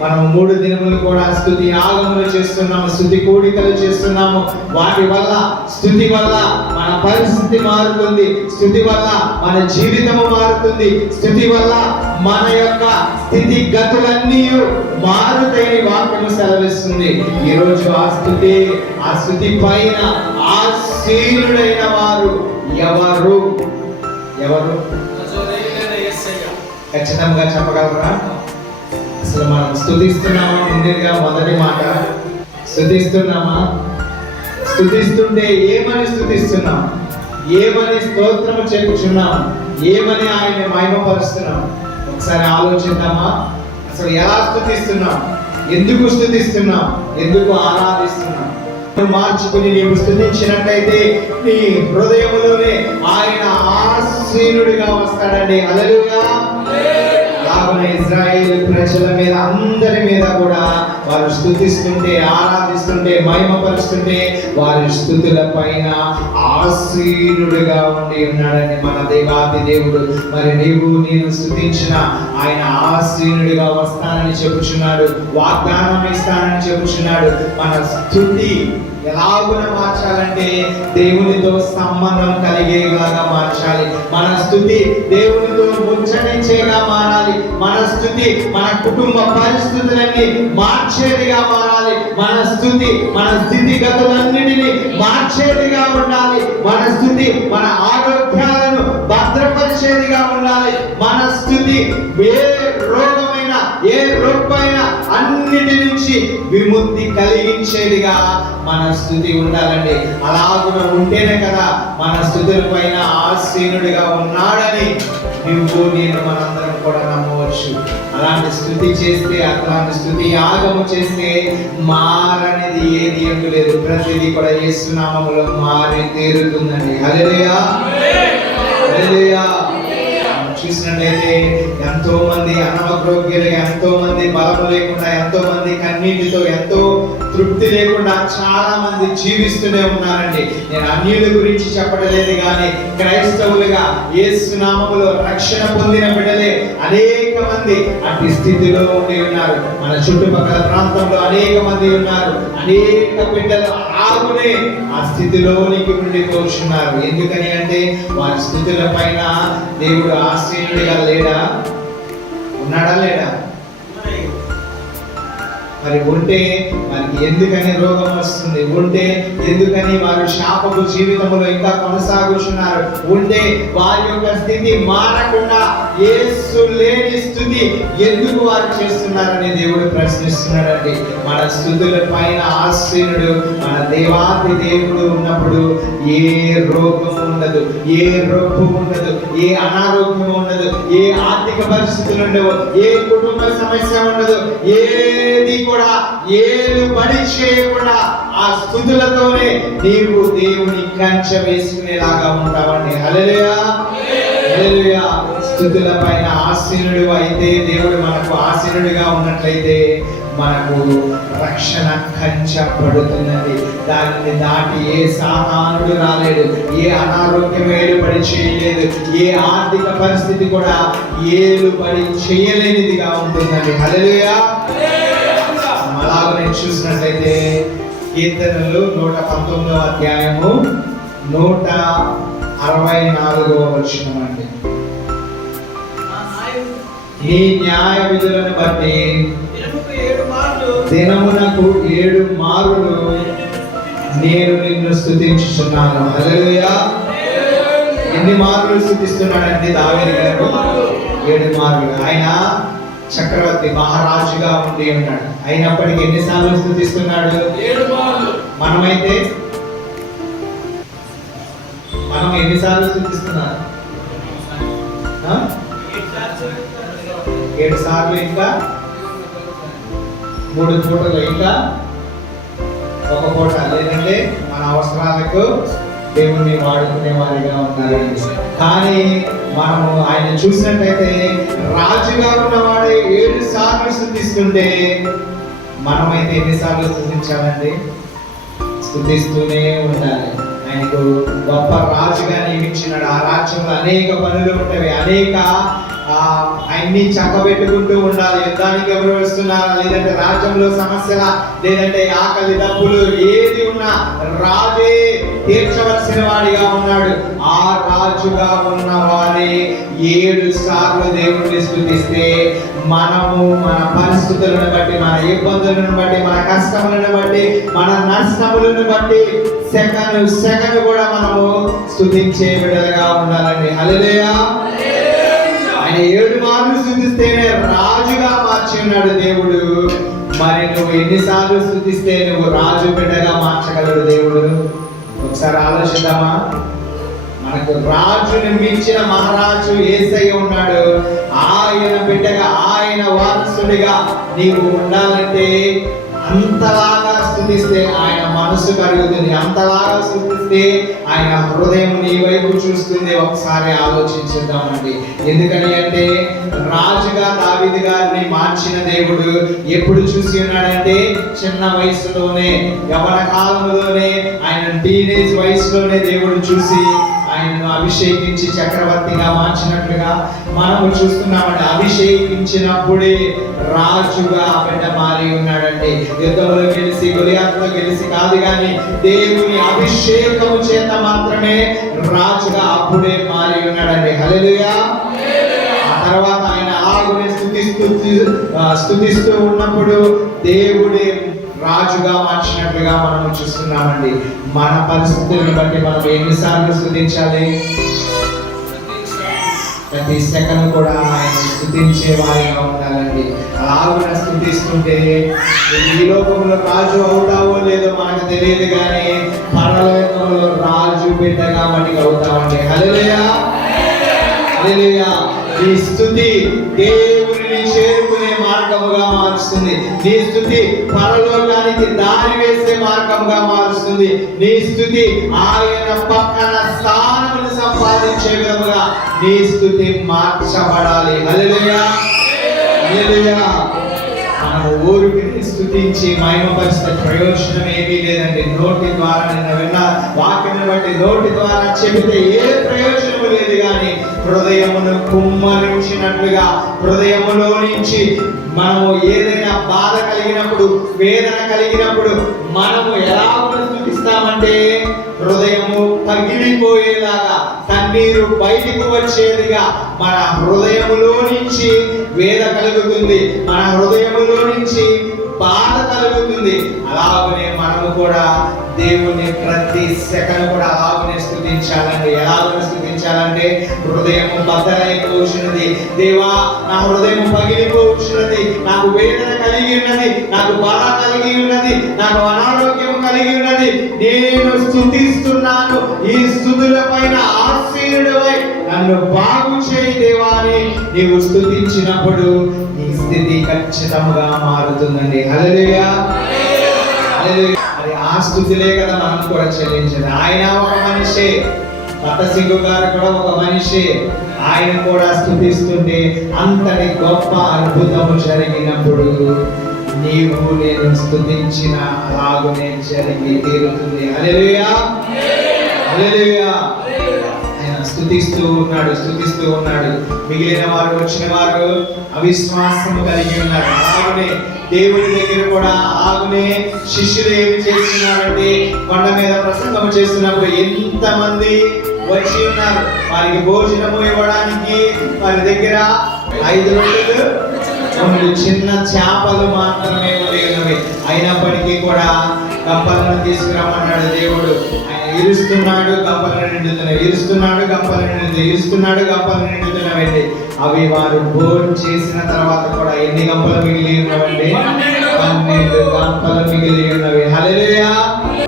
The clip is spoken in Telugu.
మనం 3 దినములు కూడా స్తుతి యాగములు చేస్తున్నాము, స్తుతి కూడికలు చేస్తున్నాము. వాటి వల్ల, స్తుతి వల్ల మన పరిస్థితి మారుతుంది, స్తుతి వల్ల మన జీవితము మారుతుంది, స్తుతి వల్ల మన యొక్క స్థితిగతులన్నీ మారుతాయని వాక్యము సెలవిస్తుంది. ఈరోజు ఆ స్తుతి పైన ఆసీనుడైన వారు ఎవరు? ఖచ్చితంగా చెప్పగలరా? అసలు మనం స్తుతిస్తున్నామా? ముందుగా మొదటి మాట, స్తుతిస్తున్నామా? స్తుతిస్తుంటే ఏమని స్తుతిస్తున్నాం? ఏమని స్తోత్రము చెప్పుచున్నాం? ఏమని ఆయన మహిమపరుస్తున్నాం? ఒకసారి ఆలోచిద్దామా? అసలు ఎలా స్తుతిస్తున్నాం? ఎందుకు స్తుతిస్తున్నాం? ఎందుకు ఆరాధిస్తున్నాం? మార్చుకుని నీవు స్తుతించినట్లయితే నీ హృదయములోనే ఆయన ఆసీనుడిగా వస్తాడండి. హల్లెలూయా. అలాగే ఇశ్రాయేలు ప్రజల మీద, అందరి మీద కూడా వారు స్తుతిస్తుంటే, ఆరాధిస్తుంటే, మహిమపరుస్తుంటే వారి స్తుతుల పైన ఆసీనుడిగా ఉండి ఉన్నాడని మన దేవాది దేవుడు. మరి నీవు నేను స్తుతించిన ఆయన ఆసీనుడిగా వస్తానని చెప్పుచున్నాడు, వాగ్దానం ఇస్తానని చెప్పుచున్నాడు. మన స్తుతి ఎలాగున మార్చాలంటే దేవునితో సంబంధం కలిగేలాగా మార్చాలి. మన స్థుతి దేవునితో ముచ్చటించేగా మారాలి. మన స్థుతి మన కుటుంబ పరిస్థితులన్నీ మార్చేదిగా మారాలి. మన స్థుతి మన స్థితిగతులన్నిటినీ మార్చేదిగా ఉండాలి. మన స్థుతి మన ఆరోగ్యాలను భద్రపరిచేదిగా ఉండాలి. మన స్థుతి ఏ రోగమైన, ఏ రొప్పైనా అన్నిటి నుంచి విముక్తి కలిగించేదిగా మన స్థుతి ఉండాలండి. అలాగున ఉంటేనే కదా మన స్థుతుల పైన ఆసీనుడిగా ఉన్నాడని నువ్వు నేను మనందరం కూడా నమ్మవచ్చు. అలాంటి స్థుతి చేస్తే, అలాంటి స్థుతి యాగము చేస్తే మారనేది ఏది ఏమీ లేదు. ప్రతిదీ కూడా యేసు నామములో మారి తీరుతుందండి. హల్లెలూయా, హల్లెలూయా. చూసినట్లయితే ఎంతో మంది అనారోగ్యాలు, ఎంతో మంది బలము లేకుండా, ఎంతో మంది కన్నీటితో, ఎంతో తృప్తి లేకుండా చాలా మంది జీవిస్తూనే ఉన్నారండి. నేను అన్యుల గురించి చెప్పడం లేదు, కానీ క్రైస్తవులుగా యేసు నామములో రక్షణ పొందిన బిడ్డలే అనేక మంది అట్టి స్థితిలో ఉండి ఉన్నారు. మన చుట్టుపక్కల ప్రాంతంలో అనేక మంది ఉన్నారు. అనేక బిడ్డలు ఆగునే ఆ స్థితిలోనికి ఉండిపోతున్నారు. ఎందుకని అంటే వారి స్థితుల పైన దేవుడు ఆశ్రయుడిగా లేడా? ఉన్నాడా లేడా? మరి ఉంటే వారికి ఎందుకని రోగం వస్తుంది? ఉంటే ఎందుకని వారు శాపపు జీవితంలో ఇంకా కొనసాగుతున్నారు? ఉంటే వారి యొక్క స్థితి మారకుండా యేసు లేని స్థితి ఎందుకు వారు చేస్తున్నారని దేవుడు ప్రశ్నిస్తున్నాడండి. మన స్థుతుల పైన ఆసీనుడు మన దేవాది దేవుడు ఉన్నప్పుడు ఏ రోగం ఉండదు, ఏ రొప్పు ఉండదు, ఏ అనారోగ్యం ఉండదు, ఏ ఆర్థిక పరిస్థితులు ఉండవు, ఏ కుటుంబ సమస్య ఉండదు. ఏది కూడా ఏలు పని చేయకుండా ఆ స్థుతులతోనే నీవు దేవుని కంచె వేసుకునేలాగా ఉంటావండి. హల్లెలూయా, హల్లెలూయా. స్థుతుల పైన ఆసీనుడు అయితే, దేవుడు మనకు ఆసీనుడిగా ఉన్నట్లయితే మనకు రక్షణ కంచె పడుతున్నది. దానిని దాటి ఏ సాతానుడు రాలేడు, ఏ అనారోగ్యం ఏలుబడి చేయలేదు, ఏ ఆర్థిక పరిస్థితి కూడా ఏలుబడి చేయలేనిదిగా ఉంటుందండి. హల్లెలూయా. అలాగే నేను చూసినట్లయితే కీర్తనలు 119వ అధ్యాయము 164వ వచనం అండి. ఈ న్యాయ విధులను బట్టి దినమునకు 7 మారులు నేను నిన్ను స్తుతించుచున్నాను. హల్లెలూయా. ఎన్ని మార్లు స్తుతిస్తున్నాడండి దావీదు గారు? 7 మార్లు. ఆయన చక్రవర్తి, మహారాజుగా ఉండి ఉన్నాడు. అయినప్పటికీ ఎన్నిసార్లు స్తుతిస్తున్నాడు? 7 మార్లు. మనమైతే మనం ఎన్నిసార్లు స్తుతిస్తున్నారు? 7 సార్లు, ఇంకా 3 పూటలు, ఇంకా 1 పూట. లేదంటే మన అవసరాలకు దేవుణ్ణి వాడుకునే వారిగా ఉన్నారండి. కానీ మనము ఆయన చూసినట్లయితే రాజుగా ఉన్నవాడే 7 సార్లు స్తుతిస్తుంటే మనమైతే ఎన్నిసార్లు స్తుతించాలండి? స్తుతిస్తూనే ఉండాలి. ఆయనకు గొప్ప రాజుగా నియమించినాడు. ఆ రాజ్యంలో అనేక పనులు ఉంటాయి, అనేక అన్ని చక్కబెట్టుకుంటూ ఉండాలి. యుద్ధానికి ఎవరు వస్తున్నారా, లేదంటే రాజ్యంలో సమస్యల, లేదంటే ఆకలి దప్పులు ఏది ఉన్నా రాజే తీర్చవలసిన వాడిగా ఉన్నాడు. ఆ రాజుగా ఉన్న వారి 7 సార్లు దేవుడిని స్తుతిస్తే మనము మన పరిస్థితులను బట్టి, మన ఇబ్బందులను బట్టి, మన కష్టములను బట్టి, మన నష్టములను బట్టి సెకను కూడా మనము స్తుతించే బిడ్డలుగా ఉండాలండి. హల్లెలూయా. ఆయన 7 మార్లు స్తుతిస్తేనే రాజుగా మార్చి ఉన్నాడు దేవుడు. మరి నువ్వు ఎన్నిసార్లు స్తుతిస్తే నువ్వు రాజు బిడ్డగా మార్చగలడు దేవుడు? ఒకసారి ఆలోచిద్దామా? మనకు రాజుని మించిన మహారాజు యేసయ్య ఉన్నాడు. ఆయన బిడ్డగా, ఆయన వారసుడిగా నీవు ఉండాలంటే అంతలాగా స్తుతిస్తే ఆయన మనసు కలుగుతుంది, అంతలాగా స్తుతిస్తే ఆయన హృదయం నీ వైపు చూస్తుంది. ఒకసారి ఆలోచించుద్దామండి. ఎందుకని అంటే రాజుగా దావీదు గారిని మార్చిన దేవుడు ఎప్పుడు చూసి ఉన్నాడంటే చిన్న వయసులోనే, యవ్వన కాలంలోనే, ఆయన టీనేజ్ వయసులోనే దేవుడు చూసి ఆయనను అభిషేకించి చక్రవర్తిగా మార్చినట్లుగా మనము చూస్తున్నామండి. అభిషేకించినప్పుడే రాజుగా బిడ్డ మారి ఉన్నాడండి. యుద్ధంలో గెలిచి, గొలియాతులో గెలిచి కాదు, కానీ దేవుని అభిషేకము చేత మాత్రమే రాజుగా అప్పుడే మారి ఉన్నాడండి. హల్లెలూయా. ఆ తర్వాత ఆయన అలాగనే స్తుతిస్తూ ఉన్నప్పుడు దేవుడే రాజుగా మార్చినట్లుగా మనం చూస్తున్నామండి. మన పరిస్థితులను బట్టి మనం ఎన్నిసార్లు స్తుతించాలి? ప్రతి సెకండ్ కూడా ఆయన స్తుతించే వారిగా ఉండాలండి. అలాగే స్తుతిస్తుంటే ఈ లోకంలో రాజు అవుతావో లేదో మనకు తెలియదు, కానీ పరలోకంలో రాజు బిడ్డగా మనకి అవుతామండి. హల్లెలూయా. హల్లెలూయా. ఈ స్తుతి దేవుని చేరుకునే మార్గముగా మారుస్తుంది. నీ స్తుతి పరలోకానికి దారి వేసే మార్గముగా మారుస్తుంది. నీ స్తుతి ఆయన పక్కన స్థానమును సంపాదించే విధముగా నీ స్తుతి మార్చబడాలి. హల్లెలూయా. హల్లెలూయా. మనము ఊరికి స్తుతించి మహిమపరిస్తే ప్రయోజనం ఏమీ లేదండి. నోటి ద్వారా, నిన్న విన్న వాక్యం బట్టి నోటి ద్వారా చెబితే ఏ ప్రయోజనం లేదు, కానీ హృదయమును కుమ్మరించినట్లుగా, హృదయములో నుంచి మనము ఏదైనా బాధ కలిగినప్పుడు, వేదన కలిగినప్పుడు మనము ఎలా స్తుతిస్తామంటే హృదయము పగిలిపోయేలాగా, కన్నీరు బయటికి వచ్చేదిగా మన హృదయములో నుంచి వేద కలుగుతుంది, మన హృదయములో నుంచి బాధ కలుగుతుంది. అలాగనే మనము కూడా దేవుని ప్రతి సెకను కూడా అలాగనే స్తుతించాలండి. ఎలాగనే స్తుతించాలంటే హృదయము బద్దలైపోతున్నది, దేవా నా హృదయం పగిలిపోతున్నది, నాకు వేదన కలిగి ఉన్నది, నాకు బాధ కలిగి ఉన్నది, నాకు అనారోగ్యం కలిగి ఉన్నది, నేను స్తుతిస్తున్నాను, ఈ స్తుతుల పైన ఆసీనుడవై నన్ను బాగు చేయి దేవా అని నీవు స్తుతించినప్పుడు ఈ స్థితి ఖచ్చితంగా మారుతుందండి. హల్లెలూయా. హల్లెలూయా. మరి ఆ స్తుతిలే కదా మనం కూడా చెల్లించేది. ఆయన ఒక మనిషే, పట్టసింగు గారు కూడా ఒక మనిషి. ఆయన కూడా స్తుతిస్తుంటే అంతటి గొప్ప అద్భుతము జరిగినప్పుడు నీవు నేను స్తుతించిన అలాగునే జరిగి తీరుతుంది. హల్లెలూయా. హల్లెలూయా. స్తుతిస్తూ ఉన్నాడు. మిగిలిన వారు, వచ్చిన వారు అవిశ్వాసము కలిగి ఉన్నారు. అలాగనే దేవుని దగ్గర కూడా అలాగనే శిష్యులు ఏమి చేస్తున్నారంటే కొండ మీద ప్రసంగం చేస్తున్నప్పుడు ఎంతమంది వచ్చి ఉన్నారు. వారికి భోజనము ఇవ్వడానికి వారి దగ్గర 5 రొట్టెలు, 2 చిన్న చేపలు మాత్రమే ఉన్నవి. అయినప్పటికీ కూడా గంపలను తీసుకురామన్నాడు దేవుడు. ఆయన ఇరుస్తున్నాడు, గంపలను నిండుతున్నాయి, ఇరుస్తున్నాడు, గంపలను నిండుతున్నాయి, ఇరుస్తున్నాడు, గంపలను నిండుతున్నాయండి. అవి వారు భోజనం చేసిన తర్వాత కూడా ఎన్ని గంపలు మిగిలి ఉన్నవండి? 12 గంపలు మిగిలి ఉన్నవి.